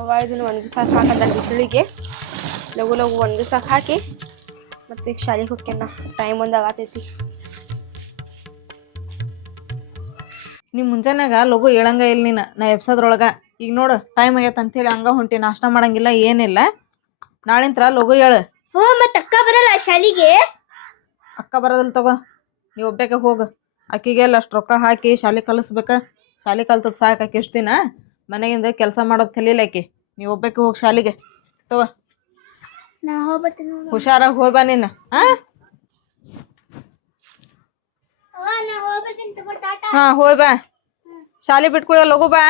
ಅವ ಒಂದು ಒಣಗಿಸಕ್ಕೆ ಹಾಕೋದ ಬಿಸಿಲಿಗೆ. ಲಘು ಲಘು ಒಣಗಿಸಕ್ಕೆ ಹಾಕಿ ಮತ್ತೆ ಈಗ ಶಾಲೆಗೆ ಹೋಗ್ಕೆನ ಟೈಮ್ ಒಂದು ಆಗತೈತಿ. ನೀ ಮುಂಜಾನೆಗ ಲಘು ಹೇಳಂಗ ಇಲ್ಲ ನೀನು ನಾ ಎಬ್ಸೋದ್ರೊಳಗೆ ಈಗ ನೋಡು ಟೈಮ್ ಆಗೈತೆ ಅಂತೇಳಿ ಹಂಗ ಹೊಂಟಿ ನಾಷ್ಟ ಮಾಡಂಗಿಲ್ಲ ಏನಿಲ್ಲ. ನಾಳಿಂತ್ರ ಲಘು ಹೇಳು ಹ್ಞೂ ಮತ್ತೆ ಅಕ್ಕ ಬರಲ್ಲ ಶಾಲೆಗೆ. ಅಕ್ಕ ಬರೋದಿಲ್ಲ ತಗೋ ನೀವು ಒಬ್ಬಕ್ಕೆ ಹೋಗು. ಅಕ್ಕಿಗೆ ಎಲ್ಲ ಅಷ್ಟು ರೊಕ್ಕ ಹಾಕಿ ಶಾಲೆ ಕಲಿಸ್ಬೇಕ. ಶಾಲೆ ಕಲ್ತದ ಸಾಕು ಆಕಿ ಎಷ್ಟು ದಿನ. ಮನೆಗಿಂದ ಕೆಲಸ ಮಾಡೋದು ಕಲೀಲ ಆಕಿ. ನೀವು ಒಬ್ಬೇಕೆ ಹೋಗಿ ಶಾಲೆಗೆ. ತಗೋ. ನಾ ಹೋಗ್ಬರ್ತೀನಿ ಹುಷಾರಾಗಿ ಹೋಗಿ ಬಾ ನೀನು. ಹಾ? ನಾ ಹೋಗ್ಬರ್ತೀನಿ ತಗೋ ಟಾಟಾ. ಹಾ ಹೋಯ್ ಬಾ. ಶಾಲೆ ಬಿಟ್ಕೊಳ ಲಘು ಬಾ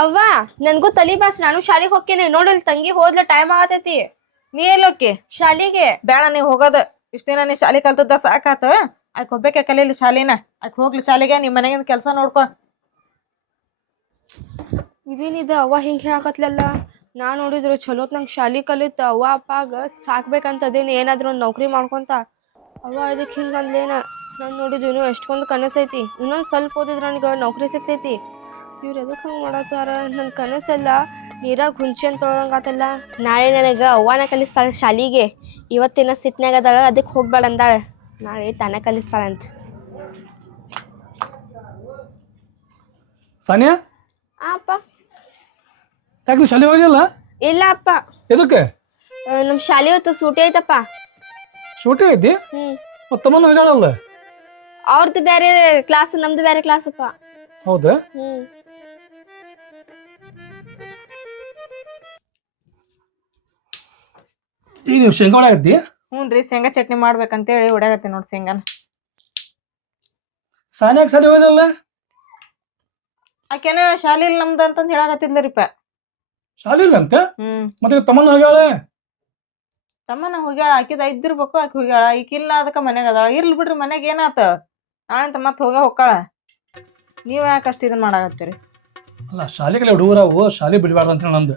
ಅವ್ವ. ನನ್ಗೂ ತಲಿ ಬಾಸ್ ನಾನು ಶಾಲೆಗೆ ಹೋಗ್ತೇನೆ. ನೋಡಿಲ್ ತಂಗಿ ಹೋದ್ಲ ಟೈಮ್ ಆಗತೈತಿ. ನೀ ಎಲ್ಲೋಕ್ಕಿ ಶಾಲಿಗೆ. ಬೇಡ ನೀ ಹೋಗೋದು. ಇಷ್ಟ ದಿನ ನೀ ಶಾಲೆ ಕಲ್ತದ್ದ ಸಾಕಾತ. ಆಕೆ ಒಬ್ಬೇಕೆ ಕಲೀಲಿ ಶಾಲಿನ. ಆಕೆ ಹೋಗ್ಲಿ ಶಾಲೆಗೆ ನಿಮ್ಮ ಮನೆಗಿಂದ ಕೆಲಸ ನೋಡ್ಕೊ. ಇದೇನಿದೆ? ಅವ್ವ ಹಿಂಗೆ ಹೇಳಕತ್ಲಲ್ಲ? ನಾ ನೋಡಿದ್ರು ಚಲೋತ್ ನಂಗೆ ಶಾಲಿ ಕಲಿತ. ಅವ್ವ ಅಪ್ಪಾಗ ಸಾಕ್ಬೇಕಂತ ಅದೇನು ಏನಾದ್ರು ಒಂದು ನೌಕರಿ ಮಾಡ್ಕೊಂತ. ಅವ್ವ ಇದಕ್ಕೆ ಹಿಂಗೆ ಅಂದ್ಲೇನ? ನಾನು ನೋಡಿದ್ದು ಇನ್ನೂ ಎಷ್ಟೊಂದು ಕನಸೈತಿ. ಇನ್ನೊಂದು ಸ್ವಲ್ಪ ಓದಿದ್ರೆ ನನಗೆ ನೌಕರಿ ಸಿಗ್ತೈತಿ. ಇವ್ರು ಎದಕ್ಕೆ ಹಂಗೆ ಮಾಡತ್ತಾರ? ನನ್ನ ಕನಸೆಲ್ಲ ನೀರಾಗ ಹುಂಚಿ ಅಂತ ತೊಳ್ದಂಗಾತಲ್ಲ. ನಾಳೆ ನನಗೆ ಅವ್ವನ ಕಲಿಸ್ತಾಳೆ ಶಾಲಿಗೆ. ಇವತ್ತಿನ ಸಿಟ್ನ್ಯಾಗ ಅದಾಳ ಅದಕ್ಕೆ ಹೋಗ್ಬೇಡ ಅಂದಾಳೆ. ನಾಳೆ ತಾನೇ ಕಲಿಸ್ತಾಳಂತ. ಸಾನಿಯಾ? ಆ ಅಪ್ಪ. ಯಾಕೆ ನೀ ಶಾಲೆ ಹೋಗಿಲ್ಲ? ಇಲ್ಲ ಅಪ್ಪ. ಎದಕ್ಕೆ? ನಮ್ಮ ಶಾಲೆ ಹೊತ್ತು ಸೂಟಿ ಐತಪ್ಪ. ಸೂಟಿ ಐತಿ? ಹ್ಞೂ ಮತ್ತೆ ತಮ್ಮನ ಹೋಗ್ಯಾಳಲ್ಲ? ಅವ್ರದ್ದು ಬೇರೆ ಕ್ಲಾಸ್ ನಮ್ದು ಬೇರೆ ಕ್ಲಾಸ್ ಅಪ್ಪ. ಹೌದಾ? ಹ್ಮ್. ಈಗ ನೀವು ಶೇಂಗಾ ಒಳಗೆ ಐತಿ ಹ್ಞೂ ರೀ ಶೇಂಗಾ ಚಟ್ನಿ ಮಾಡ್ಬೇಕಂತೇಳಿ ಹೊಡ್ಯಾಗತ್ತಿ ನೋಡಿ ಶೇಂಗಾನ. ಸಾನಿಯಾಗ ಶಾಲೆ ಹೋಗಿಲ್ಲ ಆಕೆನ ಶಾಲೆ ಇಲ್ಲ ನಮ್ದು ಅಂತಂದು ಹೇಳಾಕತ್ತಿದ್ಲರಿಪ್ಪ ಶಾಲೆ ಇಲ್ಲ ಅಂತ? ಹ್ಮ್. ಮತ್ತೆ ತಮ್ಮನ ಹೋಗ್ಯಾಳೆ? ತಮ್ಮನ ಹೋಗ್ಯಾಳ ಆಕಿದ ಇದ್ದಿರ್ಬೇಕು ಆಕಿ ಹೋಗ್ಯಾಳ. ಈಕಿಲ್ಲ ಅದಕ್ಕ ಮನ್ಯಾಗ ಅದಾಳ. ಇರ್ಲಿ ಬಿಡ್ರಿ ಮನ್ಯಾಗ ಏನಾತ? ನಾಳೆ ಮತ್ತೆ ಹೋಗ ಹೊಕ್ಕಾಳ. ನೀವ್ ಯಾಕೆ ಅಷ್ಟು ಇದನ್ನ ಮಾಡಾಕತ್ತೀರಿ? ಅಲ್ಲ ಶಾಲೆ ಕಲೆ ಹುಡುಗರಾವು ಶಾಲೆ ಬಿಡಬಾರ್ದು ಅಂತ ಹೇಳಿ ನಂದು.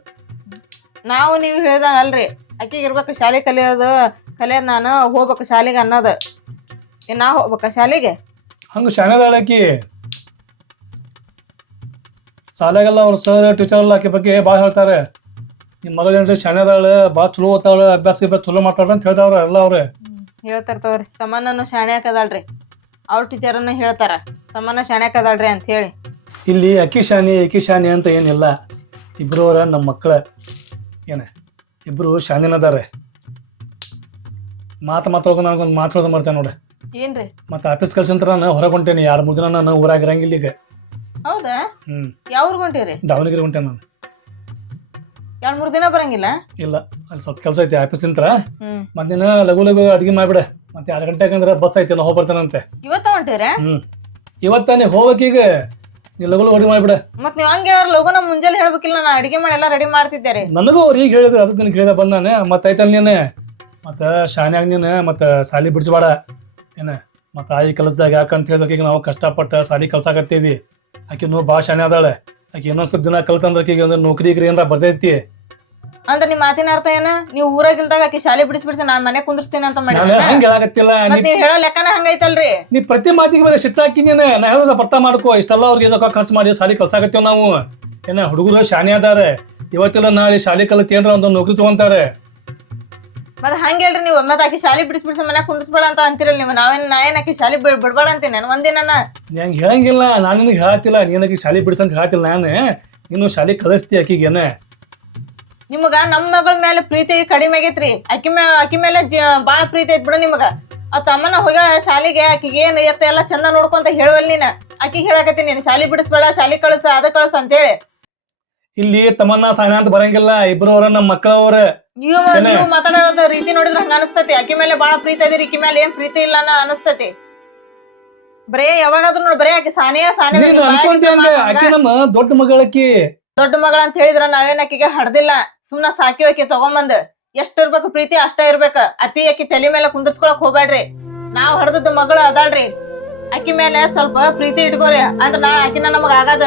ನಾವು ನೀವು ಹೇಳ್ದಾಗ ಅಲ್ರಿ ಆಕಿಗೆ ಇರ್ಬೇಕು ಶಾಲೆ ಕಲಿಯೋದು ಕಲಿಯೋದು ನಾನು ಹೋಗ್ಬೇಕು ಶಾಲೆಗೆ ಅನ್ನೋದು. ಏ ನಾ ಹೋಗ್ಬೇಕಾ ಶಾಲೆಗೆ? ಹಂಗ ಶಾಲೆ ಆಕಿ. ಶಾಲೆಗೆಲ್ಲ ಅವ್ರ ಸರ್ ಟೀಚರ್ ಎಲ್ಲ ಆಕೆ ಬಗ್ಗೆ ಭಾಳ ಹೇಳ್ತಾರೆ. ನಿಮ್ಮ ಮಗಳ ಏನ್ರಿ ಶಾಣೆದಾಳೆ ಭಾಳ ಚಲೋ ಓದ್ತಾಳೆ ಅಭ್ಯಾಸ ಗಿಭ್ಯಾಸ ಚಲೋ ಮಾಡ್ತಾಳೆ ಅಂತ ಹೇಳ್ತಾವ್ರ ಎಲ್ಲ ಅವ್ರೆ. ಹೇಳ್ತಾರ ತಗೋರಿ. ತಮ್ಮನನ್ನು ಶಾಣೆ ಅದಲ್ರಿ ಅವ್ರ ಟೀಚರನ್ನ ಹೇಳ್ತಾರ. ತಮ್ಮನ ಶಾಣೆ ಹಾಕದಾಳ್ರಿ ಅಂತ ಹೇಳಿ. ಇಲ್ಲಿ ಅಕ್ಕಿ ಶಾಣಿ ಅಕ್ಕಿ ಶಾಣಿ ಅಂತ ಏನಿಲ್ಲ. ಇಬ್ರು ಅವ್ರ ನಮ್ಮ ಮಕ್ಕಳ ಏನ? ಇಬ್ರು ಶಾನಿನದಾರೆ ಮಾತು ಮಾತಾಡ್ಕೊಂಡು ನನಗೊಂದು ಮಾತಾಡೋದು ಮಾಡ್ತೇನೆ ನೋಡಿ. ಏನ್ರಿ? ಮತ್ತೆ ಆಫೀಸ್ ಕಳ್ಸಂತ್ರ ನಾನು ಹೊರಗೆ ಹೊಂಟೇನಿ. ಎರಡು ಮೂರು ದಿನ ನಾನು ಊರಾಗಿರಂಗಿಲ್ಲ ಈಗ. ಹೌದಾ? ಹ್ಞೂ ಯಾವ ಊರ್ಗ್ ಹೊಂಟೀರಿ? ದಾವಣಗೆರೆ ಹೊಂಟೆ ನಾನು. ಎರಡ್ ಮೂರ್ ದಿನ ಬರಂಗಿಲ್ಲ? ಇಲ್ಲ ಅಲ್ಲಿ ಸ್ವಲ್ಪ ಕೆಲಸ ಐತಿ ಆಫೀಸ್ ನಿಂತ್ರ. ಹ್ಮ್. ಮಧ್ಯಾಹ್ನ ಲಘು ಲಘು ಅಡುಗೆ ಮಾಡಿಬಿಡ. ಮತ್ತೆ ಎರಡು ಗಂಟೆಗೆ ಅಂದ್ರೆ ಬಸ್ ಐತಿ ನಾ ಹೋಗಿ ಬರ್ತಾನಂತೆ ಇವತ್ತ ಹೊಂಟೀರ? ಹ್ಞೂ ಇವತ್ತ ನೀ ಹೋಗ್ಬೇಕೀಗ ನೀ ಲಘು ಲಘು ಅಡುಗೆ ಮಾಡಿಬಿಡ. ಮತ್ ನೀವ್ ಹಂಗ ಹೇಳ ಲಗುನ ಮುಂಜಾನೆ ಹೇಳ್ಬೇಕಿಲ್ಲ ನಾ ಅಡಿಗೆ ಮಾಡಿ ಎಲ್ಲ ರೆಡಿ ಮಾಡ್ತಿದ್ದೆ ರೀ ನನಗೂ ಅವ್ರು ಈಗ ಹೇಳಿದ್ರು ಅದಕ್ಕೆ ನಿನಗೆ ಕೇಳಿದ ಬಂದ ನಾನು. ಮತ್ತೆ ಐತಲ್ ನೀನು. ಮತ್ತು ಶಾನ್ಯಾಗ ನೀನು ಮತ್ತು ಸಾಲಿ ಬಿಡಿಸ್ಬೇಡ. ಏನ? ಮತ್ತು ಆಯಿ ಕೆಲಸದಾಗ ಯಾಕಂತ ಹೇಳಿದ್ರೆ ಈಗ ನಾವು ಕಷ್ಟಪಟ್ಟು ಸಾಲಿ ಕಲ್ಸಾಕತ್ತೀವಿ ಆಕೆ ನೋ ಭಾಳ ಶಾಣೆ ಅದಾಳೆ. ಆಕೆ ಇನ್ನೊಂದು ಸ್ವಲ್ಪ ದಿನ ಕಲ್ತಂದ್ರೆ ಆಕಿಗೆ ಒಂದು ನೌಕರಿ ಗಿರಿ ಏನಾರ ಬರ್ತೈತಿ? ಅಂದ್ರೆ ನಿಮ್ ಮಾತಿನ ಅರ್ಥ ಏನ? ನೀವು ಊರಾಗಿಲ್ದಾಗ ಆಕಿ ಶಾಲೆ ಬಿಡಿಸಿ ಬಿಡಿಸಿ ನಾನ್ ಮನೆ ಕುಂದಿರ್ತೀನಿ ಅಂತ ನಾನು ಹಂಗೆ ಹೇಳಾಕತ್ತಿಲ್ಲ. ನೀ ಮತ್ ನೀವ್ ಹೇಳೋ ಲೆಕ್ಕನ ಹಂಗೈತಲ್ರಿ? ನೀ ಪ್ರತಿ ಮಾತಿಗೆ ಮೇಲೆ ಸಿಟ್ಟು ಹಾಕಿದ್ದೀನಿ ನಾ ಹೇಳೋ ಅರ್ಥ ಮಾಡ್ಕೋ. ಇಷ್ಟೆಲ್ಲ ಅವ್ರಿಗೆ ರೊಕ್ಕ ಖರ್ಚು ಮಾಡಿ ಶಾಲೆ ಕಲ್ಸಾಕತ್ತೀವಿ ನಾವು. ಏನ ಹುಡುಗರು ಶಾನೆ ಅದಾರೆ. ಇವತ್ತಿಲ್ಲ ನಾಳೆ ಶಾಲೆ ಕಲಿತು ಏನರ ಒಂದು ನೌಕರಿ ತಗೊಂತಾರೆ. ಮತ್ ಹಂಗ ಹೇಳ್ರಿ ನೀವು ಮತ್ತೆ ಆಕಿ ಶಾಲಿ ಬಿಡಿಸಿ ಬಿಡಿಸಿ ಮನೆ ಕುಂದಿಸ್ಬೇಡ ಅಂತ ಅಂತಿರಲ್ಲ ನೀವು. ನಾವೇನ್ ನಾ ಏನ್ ಆಕಿ ಶಾಲೆ ಬಿಡ್- ಬಿಡ್ಬೇಡ ಅಂತೀನಿ. ನಾನು ಒಂದಿನ ನೀ ಹಂಗೆ ಹೇಳಂಗಿಲ್ಲ. ನಾನು ನಿನಗೆ ಹೇಳತ್ತಿಲ್ಲ. ನೀನಕ್ಕೆ ಶಾಲೆ ಬಿಡಿಸಂತ ಹೇಳತ್ತಿಲ್ಲ ನಾನು. ನೀನು ಶಾಲಿ ಕಲಿಸ್ತಿ ಆಕಿಗೇನೆ ನಿಮಗ ನಮ್ಮ ಮಗಳ ಮೇಲೆ ಪ್ರೀತಿ ಕಡಿಮೆ ಆಗೈತ್ರಿ. ಆಕಿ ಮೇ ಆಕಿ ಮೇಲೆ ಜ- ಬಾಳ ಪ್ರೀತಿ ಐತ್ ಬಿಡು ನಿಮಗ. ಆ ತಮ್ಮನ ಹೋಗ ಶಾಲಿಗೆ ಆಕಿಗೆ ಏನ್ ಎತ್ತ ಎಲ್ಲ ಚಂದ ನೋಡ್ಕೊಂತ ಹೇಳುವಲ್ ನೀನ. ಆಕಿಗೆ ಹೇಳಕತ್ತೀನಿ ನೀನು ಶಾಲಿ ಬಿಡಿಸ್ಬೇಡ ಶಾಲಿ ಕಳ್ಸ ಅದ ಅಂತ ಅಂತೇಳಿ. ಇಲ್ಲಿ ತಮ್ಮನ್ನ ಸಾಯನ ಅಂತ ಬರಂಗಿಲ್ಲ ಇಬ್ರು ಅವ್ರ ನಮ್ಮ ಮಕ್ಕಳವ್ರ. ನೀವು? ನೀವು ಮಾತಾಡೋದ ರೀತಿ ನೋಡಿದ್ರೆ ಹಂಗ ಅನಸ್ತತಿ. ಆಕಿ ಮೇಲೆ ಬಾಳ ಪ್ರೀತಿ ಅದಿರಿ ಈಕಿ ಮೇಲೆ ಏನ್ ಪ್ರೀತಿ ಇಲ್ಲ ಅನ್ನೋ ಅನಸ್ತತಿ. ಬರೇ ಯಾವಾಗಾದ್ರೂ ನೋಡಿ ಬರೇ ಆಕಿ ಸಾನಿಯ ಸಾನೇ ನೀನು ಆಕಿ ನಮ್ಮ ದೊಡ್ಡ ಮಗಳಕಿ. ದೊಡ್ಡ ಮಗಳ ಅಂತ ಹೇಳಿದ್ರ ನಾವೇನ್ ಆಕಿಗೆ ಹಡ್ದಿಲ್ಲ. ಸುಮ್ನ ಸಾಕಿ ಆಕಿ ತಗೊಂಬಂದ್. ಎಷ್ಟ್ ಇರ್ಬೇಕು ಪ್ರೀತಿ ಅಷ್ಟ ಇರ್ಬೇಕ. ಅತಿ ಆಕಿ ತಲೆ ಮೇಲೆ ಕುಂದರ್ಸ್ಕೊಳಕ್ ಹೋಗ್ಬೇಡ್ರಿ ನಾವ್ ಹಡ್ದದ್ ಮಗಳು ಅದಾಳ್ರಿ. ಆಕಿ ಮೇಲೆ ಸ್ವಲ್ಪ ಪ್ರೀತಿ ಇಟ್ಕೋರಿ. ಅಂದ್ರ ನಾ ಆಕಿನ ನಮಗ ಆಗದ.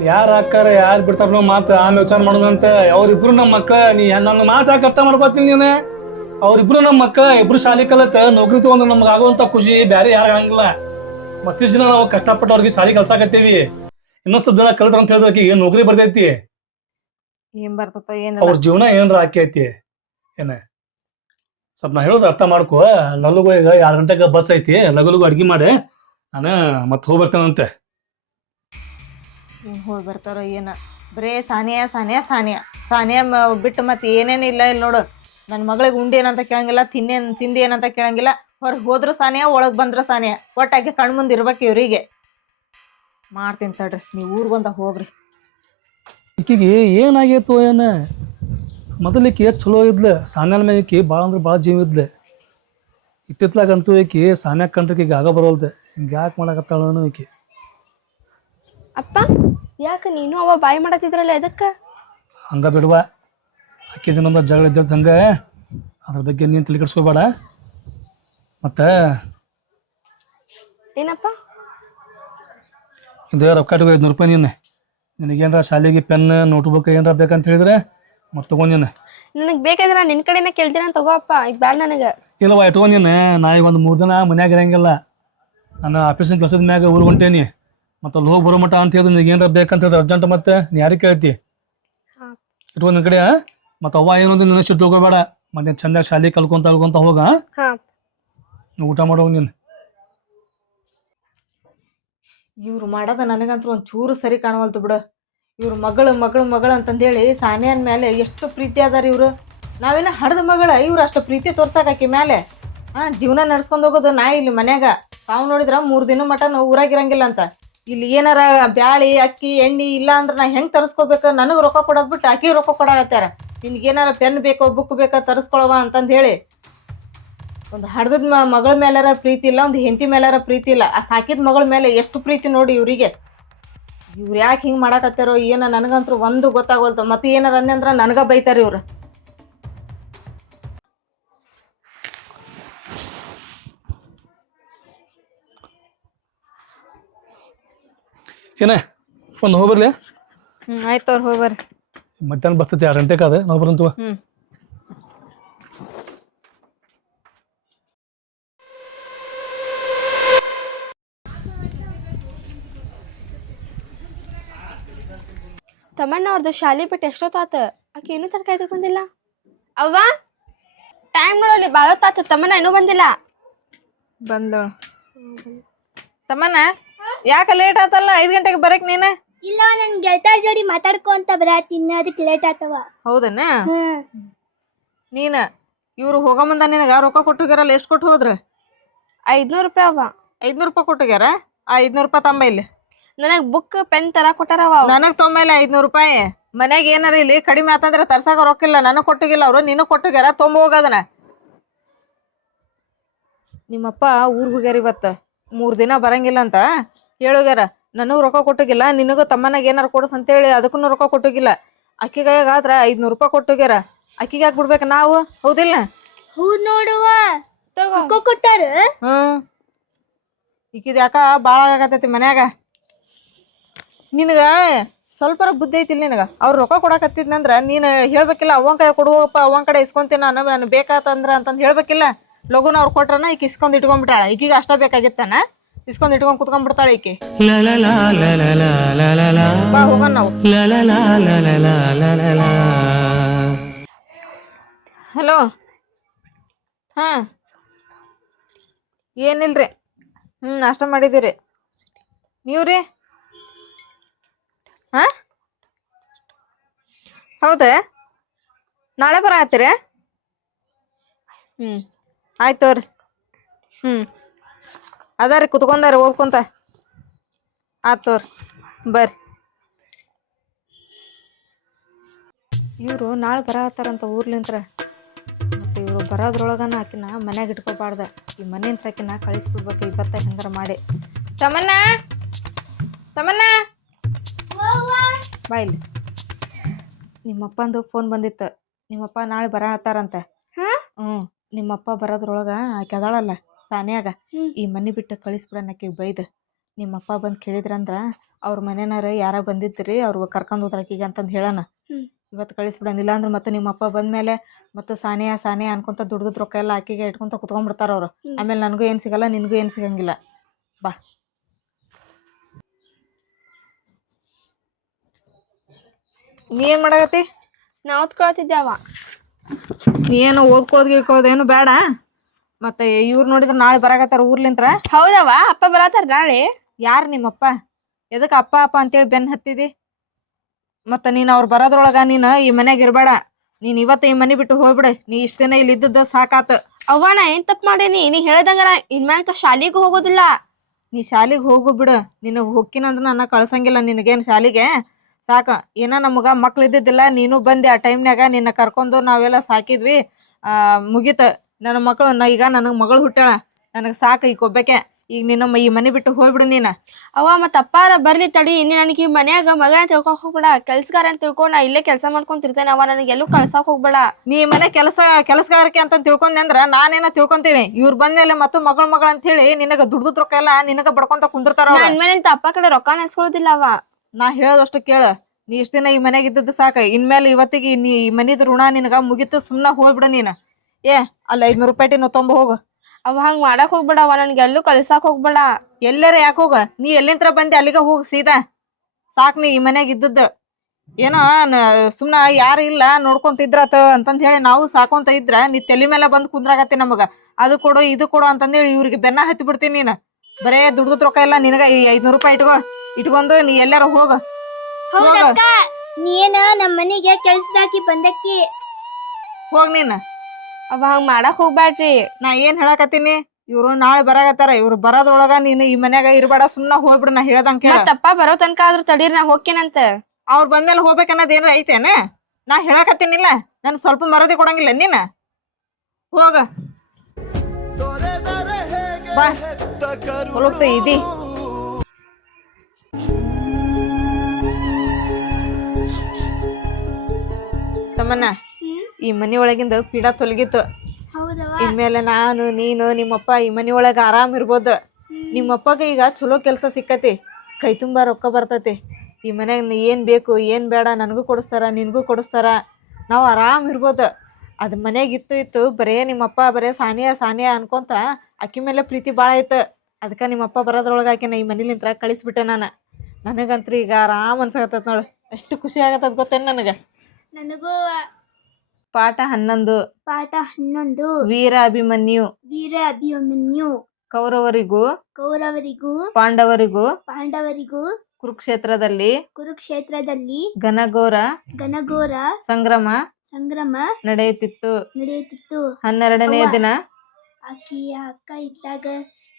ಇಲ್ಲಿ ಯಾರು ಹಾಕಾರ ಯಾರು ಬಿಡ್ತಾರ ನಾವು ಮಾತು ಆಮೇಲೆ ವಿಚಾರ ಮಾಡೋದಂತ. ಅವ್ರಿಬ್ರು ನಮ್ಮ ಮಕ್ಕಳ ನೀ ನನ್ನ ಮಾತು ಯಾಕೆ ಅರ್ಥ ಮಾಡ್ಕೊತೀನಿ ನೀನು? ಅವ್ರಿಬ್ರು ನಮ್ಮ ಮಕ್ಕಳ ಇಬ್ರು ಶಾಲೆ ಕಲತ ನೌಕರಿ ತಗೊಂಡ್ರೆ ನಮ್ಗೆ ಆಗುವಂತ ಖುಷಿ ಬೇರೆ ಯಾರು ಆಗಂಗಿಲ್ಲ. ಮತ್ತಿಷ್ಟು ಜನ ನಾವು ಕಷ್ಟಪಟ್ಟು ಅವ್ರಿಗೆ ಶಾಲೆ ಕಲ್ಸಾಕತ್ತೀವಿ ಇನ್ನೊಂದ್ ಜನ ಕಲ್ತ್ರ ಅಂತ ಹೇಳಿದ್ರೆ ಆಕಿಗೆ ನೌಕರಿ ಬರ್ತೈತಿ. ಏನ್ ಬರ್ತತೋ ಏನಿಲ್ಲ ಅವ್ರ ಜೀವನ ಏನ್ರ ಆಕೈತಿ. ಏನ? ಸ್ವಲ್ಪ ನಾ ಹೇಳೋದು ಅರ್ಥ ಮಾಡ್ಕೋ. ನನಗೂ ಈಗ ಎರಡು ಗಂಟೆಗೆ ಬಸ್ ಐತಿ ಲಗು ಲಗು ಅಡ್ಗೆ ಮಾಡಿ. ನಾನು ಮತ್ತೆ ಹೋಗಿ ಬರ್ತೇನಂತೆ. ಹೋಗಿ ಬರ್ತಾರೋ ಏನ. ಬರೇ ಸಾನಿಯಾ ಸಾನಿಯಾ ಸಾನಿಯಾ. ಸಾನಿಯಾ ಮ- ಬಿಟ್ಟು ಮತ್ತೆ ಇಲ್ಲ ಇಲ್ಲಿ ನೋಡು. ನನ್ನ ಮಗಳಿಗೆ ಉಂಡಿ ಏನಂತ ಕೇಳಂಗಿಲ್ಲ ತಿನ್ನೇನ್ ಏನಂತ ಕೇಳಂಗಿಲ್ಲ. ಹೊರಗೆ ಹೋದ್ರು ಸಾನಿಯಾ, ಒಳಗೆ ಬಂದ್ರೆ ಸಾನಿಯಾ. ಒಟ್ಟಾಗಿ ಕಣ್ ಮುಂದೆ ಇರ್ಬೇಕು ಇವರಿಗೆ. ಮಾಡ್ತೀನಿ ತಡ್ರಿ, ನೀವು ಬಂದ ಹೋಗ್ರಿ. ಈಕಿಗೆ ಏನಾಗೈತು ಏನ? ಮೊದಲಿಕ್ಕೆ ಚಲೋ ಇದ್ಲು. ಸಾನ್ಯಾನ ಮೇಲೆ ಈಕಿ ಭಾಳ ಅಂದ್ರೆ ಭಾಳ ಜೀವ ಇದ್ಲೆ. ಇತ್ತಿತ್ಲಾಗಂತೂ ಈಕಿ ಸಾನ್ಯಾ ಕಂಡ್ರೆ ಈಗ ಆಗ ಬರೋಲ್ದೆ. ಹಿಂಗೆ ಯಾಕೆ ಮಾಡಕತ್ತಾಳನು ಈಕಿ? ಅಪ್ಪ ಯಾಕ ನೀನು ಅವ ಬಾಯಿ ಮಾಡತ್ತಿದ್ರಲ್ಲ ಎದಕ್ಕ? ಹಂಗ ಬಿಡುವ. ಆಕೆ ಒಂದು ಜಗಳ ಇದ್ದದ್ದು ಹಂಗೆ. ಅದ್ರ ಬಗ್ಗೆ ನೀನು ತಲೆ ಕೆಡಿಸ್ಕೋಬೇಡ. ಮತ್ತೆ ಏನಪ್ಪ? ಇದು ರೊಕ್ಕ ಇಟ್ಕೋ ನೂರು ರೂಪಾಯಿ ನೀನು. ನಿನಗೇನ್ರ ಶಾಲೆಗೆ ಪೆನ್ ನೋಟ್ ಬುಕ್ ಏನಾರ ಬೇಕಂತ ಹೇಳಿದ್ರೆ ಮತ್ತೆ ತಗೊಂಡ್ ನೀನು. ನನಗ್ ಬೇಕಾದ್ರೆ ನಾನ್ ನಿನ್ ಕಡೆನೇ ಕೇಳ್ತೀನಿ ತಗೋ ಅಪ್ಪ ಈಗ ಬ್ಯಾಡ ನನಗೆ. ಇಲ್ಲವ ಇಟ್ಕೊಂಡಿನ ನೀನು. ನಾ ಈಗ ಒಂದು ಮೂರು ದಿನ ಮನ್ಯಾಗ ಇರಂಗಿಲ್ಲ. ನಾನು ಆಫೀಸಿನ ಕೆಲಸದ ಮ್ಯಾಗ ಊರು ಹೊಂಟೇನಿ ಮತ್ತೆ ಅಲ್ಲಿ ಹೋಗಿ ಬರೋ ಮಟ ಅಂತ ಹೇಳಿದ್ರೆ ನಿನಗೆ ಏನಾರ ಬೇಕಂತ ಹೇಳಿದ್ರೆ ಅರ್ಜೆಂಟ್ ಮತ್ತೆ? ನೀ ಯಾರಿಗೆ ಕೇಳ್ತಿ? ಹಾ. ಇಟ್ಕೊಂಡ್ ನಿನ್ ಕಡೆ ಮತ್ತೆ ಅವ್ವ ಏನು ಅಂತ ನಿನ್ನ ಸಿಟ್ಟು ಹೋಗಬೇಡ ಮತ್ತೆ ಚಂದ ಶಾಲೆ ಕಲ್ಕೊಂತ ಅಲ್ಕೊಂತ ಹೋಗ ಹಾ. ಊಟ ಮಾಡೋ ನೀನು. ಇವ್ರು ಮಾಡೋದ ನನಗಂತೂ ಒಂದು ಚೂರು ಸರಿ ಕಾಣವಲ್ತು ಬಿಡು. ಇವ್ರ ಮಗಳು ಮಗಳು ಮಗಳು ಅಂತಂದೇಳಿ ಸಾನಿಯನ್ ಮೇಲೆ ಎಷ್ಟು ಪ್ರೀತಿ ಅದಾರ ಇವರು. ನಾವೇನ ಹಡದ ಮಗಳ ಇವ್ರು ಅಷ್ಟು ಪ್ರೀತಿ ತೋರ್ಸಾಕಿ ಮೇಲೆ ಹಾ ಜೀವನ ನಡ್ಸ್ಕೊಂಡು ಹೋಗೋದು ನಾ ಇಲ್ಲಿ ಮನ್ಯಾಗ. ತಾವು ನೋಡಿದ್ರ ಮೂರು ದಿನ ಮಟ ನಾವು ಊರಾಗಿರಂಗಿಲ್ಲ ಅಂತ. ಇಲ್ಲಿ ಏನಾರ ಬ್ಯಾಳಿ, ಅಕ್ಕಿ, ಎಣ್ಣೆ ಇಲ್ಲ ಅಂದ್ರೆ ನಾ ಹೆಂಗೆ ತರಿಸ್ಕೋಬೇಕು? ನನಗೆ ರೊಕ್ಕ ಕೊಡೋದ್ ಬಿಟ್ಟು ಅಕ್ಕಿ ರೊಕ್ಕ ಕೊಡಾಕತ್ಯಾರ ನಿನ್ಗೇನಾರ ಪೆನ್ ಬೇಕೋ, ಬುಕ್ ಬೇಕೋ ತರಿಸ್ಕೊಳವ ಅಂತಂದು ಹೇಳಿ. ಒಂದು ಹಡ್ದದ ಮಗಳ ಮೇಲಾರ ಪ್ರೀತಿ ಇಲ್ಲ, ಒಂದು ಹೆಂಡತಿ ಮೇಲಾರ ಪ್ರೀತಿ ಇಲ್ಲ. ಆ ಸಾಕಿದ ಮಗಳ ಮೇಲೆ ಎಷ್ಟು ಪ್ರೀತಿ ನೋಡಿ ಇವರಿಗೆ. ಇವ್ರು ಯಾಕೆ ಹಿಂಗೆ ಮಾಡಾಕತ್ತಾರೋ ಏನೋ ನನಗಂತೂ ಒಂದು ಗೊತ್ತಾಗೋಲ್ತು. ಮತ್ತೆ ಏನಾರ ಅಂದೆ ಅಂದ್ರೆ ನನಗ ಬೈತಾರ ಇವ್ರು. ಏನೇ? ಒಂದು ಹೋಗ್ಬರ್ಲಿ ಹ್ಮ್ ಆಯ್ತು ಅವ್ರು ಹೋಗ್ಬರ್ರಿ ಮಧ್ಯಾಹ್ನ ಬರ್ತೈತಿ ಎರಡು ಗಂಟೆಗೆ ಅದ ನಾವು ಬರಂತು ಹ್ಞೂ ತಮ್ಮಣ್ಣ ಅವ್ರದ್ದು ಶಾಲಿ ಬಿಟ್ಟು ಎಷ್ಟೊತ್ತಾತ? ಆಕೆ ಇನ್ನೂ ತನಕ ಇದಕ್ಕೆ ಬಂದಿಲ್ಲ? ಅವ್ವ ಟೈಮ್ ನೋಡಲಿ ಬಾಳೊತ್ತಾತ. ತಮ್ಮಣ್ಣ ಇನ್ನೂ ಬಂದಿಲ್ಲ. ಬಂದಳು. ತಮ್ಮನ ಯಾಕೆ ಲೇಟ್ ಆತಲ್ಲ? ಐದು ಗಂಟೆಗೆ ಬರಕ್ ನೀನ? ಇಲ್ಲ ನನ್ ಗೆಳತಾರ ಜೋಡಿ ಮಾತಾಡ್ಕೊಂತ ಬರತ್ತೀನಿ ಅದಕ್ಕೆ ಲೇಟ್ ಆತವ. ಹೌದನ? ಹ್ಮ್ ನೀನ ಇವ್ರು ಹೋಗಮಂದ ಮುಂದ ನಿನಗ ರೊಕ್ಕ ಕೊಟ್ಟು ಹೋಗ್ಯಾರಲ್ಲ ಎಷ್ಟು ಕೊಟ್ಟು ಹೋದ್ರ? ಐದ್ನೂರು ರೂಪಾಯಿ ಅವ. ಐದ್ನೂರು ರೂಪಾಯಿ ಕೊಟ್ಟುಗ್ಯಾರ ಆ ಐದ್ನೂರು ರೂಪಾಯಿ ತಂಬ ಇಲ್ಲಿ. ನನಗೆ ಬುಕ್ ಪೆನ್ ತರ ಕೊಟ್ಟಾರವ ನನಗೆ ತೊಂಬೈಲ ಐದ್ನೂರು ರೂಪಾಯಿ. ಮನ್ಯಾಗ ಏನಾರ ಇಲ್ಲಿ ಕಡಿಮೆ ಆತಂದ್ರೆ ತರ್ಸಾಕ ರೊಕ್ಕಿಲ್ಲ ನನಗ್ ಕೊಟ್ಟಿಗಿಲ್ಲ ಅವ್ರು ನೀನು ಕೊಟ್ಟೋಗ್ಯಾರ ತೊಂಬ ಹೋಗದನ ನಿಮ್ಮಪ್ಪ ಊರಿಗೆ ಹೋಗ್ಯಾರ ಇವತ್ತ. ಮೂರ್ ದಿನ ಬರಂಗಿಲ್ಲ ಅಂತ ಹೇಳೋಗ್ಯಾರ ನನಗ್ ರೊಕ್ಕ ಕೊಟ್ಟೋಗಿಲ್ಲ ನಿನಗೂ ತಮ್ಮನಾಗ ಏನಾರ ಕೊಡಸ್ ಅಂತೇಳಿ ಅದಕ್ಕೂ ರೊಕ್ಕ ಕೊಟ್ಟೋಗಿಲ್ಲ. ಅಕ್ಕಿಗಾಗ ಆದ್ರ ಐದ್ನೂರು ರೂಪಾಯಿ ಕೊಟ್ಟೋಗ್ಯಾರ ಅಕ್ಕಿಗೆ ಯಾಕೆ ಬಿಡ್ಬೇಕು ನಾವು? ಹೌದಿಲ್ಲ? ಹೂ ನೋಡುವ. ರೊಕ್ಕ ಕೊಟ್ಟಾರ? ಹ್ಮ್. ಈಕಿದ ಯಾಕ ಭಾಳ ಆಗತೈತಿ ಮನ್ಯಾಗ? ನಿನಗ ಸ್ವಲ್ಪರ ಬುದ್ಧಿ ಐತಿಲ್ ನಿನಗ? ಅವ್ರು ರೊಕ್ಕ ಕೊಡಕತ್ತಿದ್ನಂದ್ರ ನೀನು ಹೇಳ್ಬೇಕಿಲ್ಲ ಅವನ್ ಕೈ ಕೊಡುವಪ್ಪ ಅವನ್ ಕಡೆ ಇಸ್ಕೊಂತೀನಿ ನಾನು ನನ್ ಬೇಕಾತಂದ್ರ ಅಂತಂದು ಹೇಳ್ಬೇಕಿಲ್ಲ? ಲಗುನ ಅವ್ರು ಕೊಟ್ರನ ಈಕಿ ಇಸ್ಕೊಂಡ್ ಇಟ್ಕೊಂಡ್ಬಿಟ್ಟಾಳ ಈಕಿಗೆ ಅಷ್ಟ ಬೇಕಾಗಿತ್ತಾನ? ಇಸ್ಕೊಂಡ್ ಇಟ್ಕೊಂಡ್ ಕುತ್ಕೊಂಡ್ಬಿಡ್ತಾಳ ಈಕೆ. ಬಾ ಹೋಗೋಣ ನಾವು. ಹಲೋ ಹಾ. ಏನಿಲ್ರಿ? ಹ್ಞೂ ನಾಷ್ಟ ಮಾಡಿದಿರಿ ನೀವು ರೀ ಹಾಂ? ಹೌದಾ? ನಾಳೆ ಬರತ್ತೀರ? ಹ್ಞೂ ಆಯ್ತು ತೋರಿ. ಹ್ಞೂ ಅದ ರೀ ಕುತ್ಕೊಂಡಾರ ಹೋಗ್ಕೊಂತ ಆಯ್ತು ತೋರಿ. ಬರ್ರಿ. ಇವರು ನಾಳೆ ಬರತ್ತಾರಂತ ಊರ್ಲಿಂತ್ರ. ಮತ್ತೆ ಇವರು ಬರೋದ್ರೊಳಗನ ಆಕಿನ ಮನ್ಯಾಗ ಇಟ್ಕೋಬಾರ್ದ. ಈ ಮನೆಯಿಂದ ಆಕಿನ ಕಳಿಸ್ಬಿಡ್ಬೇಕು ಇವತ್ತ ಹೆಂಗಾರ ಮಾಡಿ. ತಮನ್ನ ತಮನ್ನ ಬಾಯ್ ಇಲ್ಲಿ. ನಿಮ್ಮಪ್ಪಂದು ಫೋನ್ ಬಂದಿತ್ತು. ನಿಮ್ಮಪ್ಪ ನಾಳೆ ಹಾ? ಹ್ಞೂ ನಿಮ್ಮಪ್ಪ ಬರೋದ್ರೊಳಗ ಆಕೆ ಅದಾಳಲ್ಲ ಸಾನ್ಯಾಗ. ಈ ಮನೆ ಬಿಟ್ಟು ಕಳಿಸ್ಬಿಡೋಣ ಆಕೆಗೆ ಬೈದ್. ನಿಮ್ಮಪ್ಪ ಬಂದು ಕೇಳಿದ್ರಂದ್ರ ಅವ್ರ ಮನೆನಾರ ಯಾರ ಬಂದಿದ್ರಿ ಅವ್ರು ಕರ್ಕೊಂಡು ಹೋದ್ರ ಆಕಿಗೆ ಅಂತಂದು ಹೇಳಣ. ಇವತ್ತು ಇಲ್ಲ ಇಲ್ಲಾಂದ್ರೆ ಮತ್ತೆ ನಿಮ್ಮಪ್ಪ ಬಂದ್ಮೇಲೆ ಮತ್ತೆ ಸಾನಿಯಾ ಸಾನಿಯಾ ಅನ್ಕೊಂತ ದುಡ್ದದ್ ರೊಕ್ಕ ಎಲ್ಲ ಆಕಿಗೆ ಇಟ್ಕೊಂತ ಕುತ್ಕೊಂಡ್ಬಿಡ್ತಾರ ಅವ್ರು. ಆಮೇಲೆ ನನಗೂ ಏನು ಸಿಗಲ್ಲ ನಿನಗೂ ಏನು ಸಿಗಂಗಿಲ್ಲ. ಬಾ. ನೀ ಏನ್ ಮಾಡಕತ್ತಿ? ನಾ ಓದ್ಕೊಳತಿದ್ದೆ ಅವ. ಏನು ಓದ್ಕೊಳ್ಳೋದ್ ಗೀಳ್ಕೊಳ್ಳೋದ್ ಏನು ಬೇಡ. ಮತ್ತೆ ಇವ್ರು ನೋಡಿದ್ರೆ ನಾಳೆ ಬರಾಕತ್ತಾರ ಊರ್ಲಿಂತ್ರ. ಹೌದವ ಅಪ್ಪ ಬರತ್ತಾರ ನಾಳೆ? ಯಾರ್ ನಿಮ್ಮಪ್ಪ? ಎದಕ್ ಅಪ್ಪ ಅಪ್ಪ ಅಂತೇಳಿ ಬೆನ್ ಹತ್ತಿದಿ? ಮತ್ತ ನೀನ್ ಅವ್ರು ಬರೋದ್ರೊಳಗ ನೀನ್ ಈ ಮನ್ಯಾಗ ಇರ್ಬೇಡ. ನೀನ್ ಇವತ್ತ ಈ ಮನಿ ಬಿಟ್ಟು ಹೋಗ್ಬಿಡ. ನೀ ಇಷ್ಟ ದಿನ ಇಲ್ಲಿ ಇದ್ದದ್ದ ಸಾಕಾತ. ಅವ್ವ ನಾ ಏನ್ ತಪ್ಪ ಮಾಡೇನಿ? ನೀ ಹೇಳ್ದಂಗ ನಾ ಇನ್ಮ್ಯಾಲ ಶಾಲಿಗೂ ಹೋಗೋದಿಲ್ಲ. ನೀ ಶಾಲಿಗ್ ಹೋಗು ಬಿಡು. ನಿನಗ್ ಹೊಕ್ಕಿನಂದ್ರ ನನ್ನ ಕಳ್ಸಂಗಿಲ್ಲ ನಿನಗೇನ್ ಶಾಲಿಗೆ. ಸಾಕ. ಏನ ನಮಗ ಮಕ್ಳು ಇದ್ದಿದ್ದಿಲ್ಲ ನೀನು ಬಂದೆ ಆ ಟೈಮ್ನ್ಯಾಗ ನಿನ್ನ ಕರ್ಕೊಂಡು ನಾವೆಲ್ಲ ಸಾಕಿದ್ವಿ. ಆ ಮುಗೀತ. ನನ್ನ ಮಕ್ಳು ನ ಈಗ ನನಗ್ ಮಗಳು ಹುಟ್ಟಾಳ ನನಗ್ ಸಾಕ ಈಗ ಒಬ್ಬಕೆ ಈಗ ನಿನ್ನ ಮ- ಈ ಮನೆ ಬಿಟ್ಟು ಹೋಗ್ಬಿಡು ನೀನ. ಅವ ಮತ್ತ ಅಪ್ಪಾರ ಬರ್ಲಿ ತಡಿ. ಇನ್ನ ನನಗೆ ಈ ಮನ್ಯಾಗ ಮಗನ ತಿಳ್ಕೊಕ್ ಹೋಗ್ಬೇಡ. ಕೆಲ್ಸಗಾರ ಅಂತ ತಿಳ್ಕೊ ನಾ ಇಲ್ಲೇ ಕೆಲಸ ಮಾಡ್ಕೊಂತಿರ್ತೇನೆ ಅವ ನನಗೆ ಎಲ್ಲೂ ಕಳ್ಸಕ್ ಹೋಗ್ಬೇಡ. ನೀ ಮನೆ ಕೆಲಸ ಕೆಲಸಗಾರಕ್ಕೆ ಅಂತ ತಿಳ್ಕೊಂಡೆ ಅಂದ್ರ ನಾನೇನ ತಿಳ್ಕೊಂತೀನಿ. ಇವ್ರು ಬಂದ್ಮೇಲೆ ಮತ್ತು ಮಗಳ ಮಗಳ ಅಂತ ಹೇಳಿ ನಿನಗ ದುಡ್ದು ರೊಕ್ಕ ಎಲ್ಲ ನಿನಗ ಬಡ್ಕೊಂತ ಕುಂದಿರ್ತಾರ ಅವ್ರು. ನನ್ ಮೇಲೆ ಅಪ್ಪ ಕಡೆ ರೊಕ್ಕ ನೆಸ್ಕೊಳ್ಳೋದಿಲ್ಲ ಅವ ನಾ ಹೇಳದಷ್ಟು ಕೇಳ. ನೀ ಇಷ್ಟ ದಿನ ಈ ಮನೆಗೆ ಇದ್ದದ್ದು ಸಾಕ. ಇನ್ಮೇಲೆ ಇವತ್ತಿಗೆ ನೀ ಈ ಮನಿದ ಋಣ ನಿನಗ ಮುಗಿತು ಸುಮ್ಮನೆ ಹೋಗ್ಬಿಡ ನೀನ. ಏ ಅಲ್ಲಿ ಐದ್ನೂರು ರೂಪಾಯಿ ನಾವು ತೊಂಬ ಹೋಗು. ಅವ ಹಂಗ್ ಮಾಡಕ್ ಹೋಗ್ಬೇಡ ಅವ ನನ್ಗೆ ಎಲ್ಲೂ ಕಲ್ಸಾಕ್ ಹೋಗ್ಬೇಡ. ಎಲ್ಲಾರ ಯಾಕೆ ಹೋಗ? ನೀ ಎಲ್ಲಿಂತ್ರ ಬಂದೆ ಅಲ್ಲಿಗೆ ಹೋಗಿ ಸೀದಾ. ಸಾಕ್ ನೀ ಈ ಮನ್ಯಾಗ ಇದ್ದದ್ದು. ಏನೋ ಸುಮ್ಮನೆ ಸುಮ್ನ ಯಾರು ಇಲ್ಲ ನೋಡ್ಕೊಂತಿದ್ರತ ಅಂತಂದು ಹೇಳಿ ನಾವು ಸಾಕೊಂತ ಇದ್ರ ನೀ ತಲೆ ಮೇಲೆ ಬಂದು ಕುಂದ್ರಾಗತ್ತಿ ನಮಗ. ಅದು ಕೊಡು ಇದು ಕೊಡು ಅಂತಂದೇಳಿ ಇವ್ರಿಗೆ ಬೆನ್ನ ಹತ್ತಿ ಬಿಡ್ತೀನಿ ನೀನ್. ಬರೇ ದುಡ್ದು ರೊಕ್ಕ ಇಲ್ಲ ನಿನಗ ಈ ಐದ್ನೂರು ರೂಪಾಯಿ ಇಟ್ಕೋ. ಇಟ್ಕೊಂಡು ನೀ ಎಲ್ಲಾರ ಹೋಗ. ಹೌದಕ್ಕ ನೀನ ನಮ್ಮ ಮನೆಗೆ ಕೆಲ್ಸದಾಕಿ ಬಂದಕ್ಕಿ. ಹೋಗ್ ನೀನ. ಅವ ಹಂಗ ಮಾಡಕ್ ಹೋಗ್ಬ್ಯಾಡ್ರಿ. ನಾ ಏನ್ ಹೇಳಕತ್ತೀನಿ? ಇವ್ರು ನಾಳೆ ಬರಾಕತ್ತಾರ. ಇವ್ರು ಬರೋದ್ರೊಳಗ ನೀನು ಈ ಮನ್ಯಾಗ ಇರ್ಬೇಡ ಸುಮ್ನ ಹೋಗ್ಬಿಡು ನಾ ಹೇಳ್ದಂಗ ಕೇಳ. ಅಪ್ಪ ಬರೋ ತನಕ ಆದ್ರೂ ತಡೀರಿ ನಾ ಹೋಗ್ಕೇನಂತ. ಅವ್ರ ಬಂದ್ಮೇಲೆ ಹೋಗ್ಬೇಕನ್ನೋದ್ ಏನ್ರ ಐತೇನ? ನಾ ಹೇಳಕತ್ತೀನಿಲ್ಲ. ನನ್ ಸ್ವಲ್ಪ ಮರದಿ ಕೊಡಂಗಿಲ್ಲ ನೀನ. ಹೋಗ. ಬಾ. ಇದಿ. ತಮ್ಮನ್ನ ಈ ಮನಿ ಒಳಗಿಂದ ಪೀಡ ತೊಲಗಿತ್ತು. ಇನ್ಮೇಲೆ ನಾನು ನೀನು ನಿಮ್ಮಪ್ಪ ಈ ಮನಿ ಒಳಗ ಆರಾಮ್ ಇರ್ಬೋದು. ನಿಮ್ಮಪ್ಪಗ ಈಗ ಚಲೋ ಕೆಲಸ ಸಿಕ್ಕತಿ. ಕೈ ತುಂಬಾ ರೊಕ್ಕ ಬರ್ತತಿ. ಈ ಮನ್ಯಾಗ ಏನು ಏನ್ ಬೇಕು ಏನ್ ಬೇಡ ನನಗೂ ಕೊಡಿಸ್ತಾರ ನಿನಗೂ ಕೊಡಿಸ್ತಾರ. ನಾವು ಆರಾಮ್ ಇರ್ಬೋದು. ಅದ್ ಮನೆಯಾಗ ಇತ್ತು ಇತ್ತು. ಬರೇ ನಿಮ್ಮಪ್ಪ ಬರೇ ಸಾನಿಯಾ ಸಾನಿಯಾ ಅನ್ಕೊಂತ ಅಕ್ಕಿ ಮೇಲೆ ಪ್ರೀತಿ ಭಾಳ ಐತೆ. ಅದಕ್ಕೆ ನಿಮ್ಮಪ್ಪ ಬರೋದ್ರೊಳಗೆ ಆಕಿನ ಈ ಮನಿಲಿಂತ್ರ ಕಳಿಸ್ಬಿಟ್ಟೆ ನಾನು. ನನಗಂತ್ರು ಈಗ ಆರಾಮ್ ಅನ್ಸಕತ್ತದ ನೋಡು. ಎಷ್ಟು ಖುಷಿ ಆಗತ್ತದ ಗೊತ್ತೇನು ನನಗೆ? ನನಗೂ ಪಾಠ ಹನ್ನೊಂದು. ಪಾಠ ಹನ್ನೊಂದು. ವೀರ ಅಭಿಮನ್ಯು. ವೀರ ಅಭಿಮನ್ಯು. ಕೌರವರಿಗೂ. ಕೌರವರಿಗೂ. ಪಾಂಡವರಿಗೂ. ಪಾಂಡವರಿಗೂ. ಕುರುಕ್ಷೇತ್ರದಲ್ಲಿ. ಕುರುಕ್ಷೇತ್ರದಲ್ಲಿ. ಘನಘೋರ. ಘನಘೋರ. ಸಂಗ್ರಮ. ಸಂಗ್ರಮ. ನಡೆಯುತ್ತಿತ್ತು. ನಡೆಯುತ್ತಿತ್ತು. ಹನ್ನೆರಡನೇ ದಿನ. ಆಕಿಯ ಅಕ್ಕ ಇದ್ದಾಗ